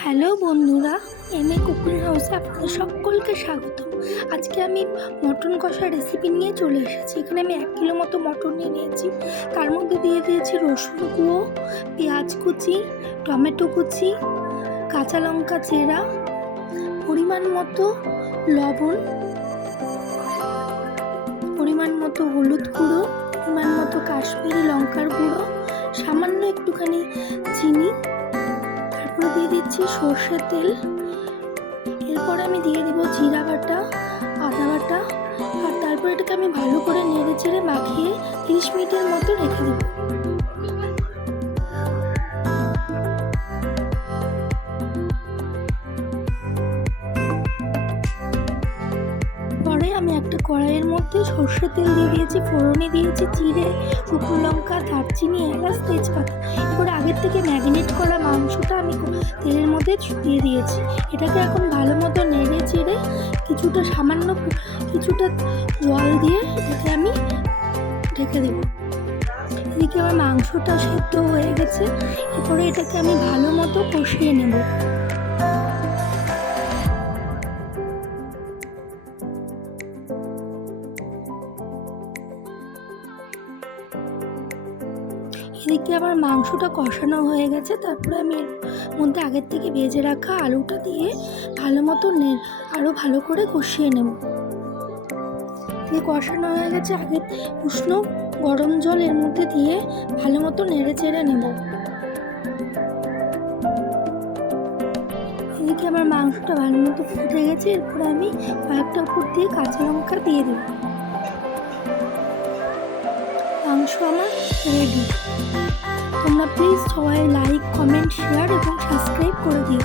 Hello বন্ধুরা, cooking হাউসে আপনাদের সকলকে স্বাগত। আজকে আমি মটন কষা রেসিপি নিয়ে চলে এসেছি। এখানে আমি 1 কিলো মতো মটন নিয়ে নিয়েছি। তার মধ্যে দিয়ে দিয়েছি রসুন কুঁয়ো, পেঁয়াজ কুচি, টমেটো কুচি, কাঁচা লঙ্কা চেরা, পরিমাণ মতো লবণ, পরিমাণ মতো হলুদ গুঁড়ো, পরিমাণ মতো কাশ্মীরি লঙ্কার গুঁড়ো, সামান্য একটুখানি চিনি, তারপরে দিয়ে দিচ্ছি সর্ষের তেল। এরপর আমি দিয়ে দিব জিরা বাটা, আদা বাটা, আর তারপর এটাকে আমি ভালো করে নেড়ে চেড়ে মাখিয়ে 30 মিনিটের মতো রেখে দেবো। পরে আমি একটা কড়াইয়ের মধ্যে সর্ষের তেল দিয়ে দিয়েছি, ফোড়নে দিয়েছি জিরে, শুকনো লঙ্কা, দারচিনি, এলাচ, তেজপাতা। এরপরে আগের থেকে ম্যারিনেট করা মাংসটা আমি তেলের মধ্যে দিয়ে দিয়েছি। এটাকে এখন ভালো মতো নেড়ে চেড়ে সামান্য কিছুটা জল দিয়ে এটাকে আমি ঢেকে দেবো। এদিকে আমার মাংসটা সেদ্ধ হয়ে গেছে। এরপরে এটাকে আমি ভালো মতো কষিয়ে নেব। এদিকে আমার মাংসটা কষানো হয়ে গেছে। তারপরে আমি এর মধ্যে আগের থেকে ভেজে রাখা আলুটা দিয়ে ভালো মতো আরও ভালো করে কষিয়ে নেব। কষানো হয়ে গেছে। আগে উষ্ণ গরম জল এর মধ্যে দিয়ে ভালো মতো নেড়ে চেড়ে নেব। এদিকে আমার মাংসটা ভালো মতো ফুটে গেছে। এরপরে আমি কয়েকটা উপর দিয়ে কাঁচা লঙ্কা দিয়ে দেব। মাংস আমার রেডি। তোমরা প্লিজ সবাই লাইক, কমেন্ট, শেয়ার এবং সাবস্ক্রাইব করে দিও।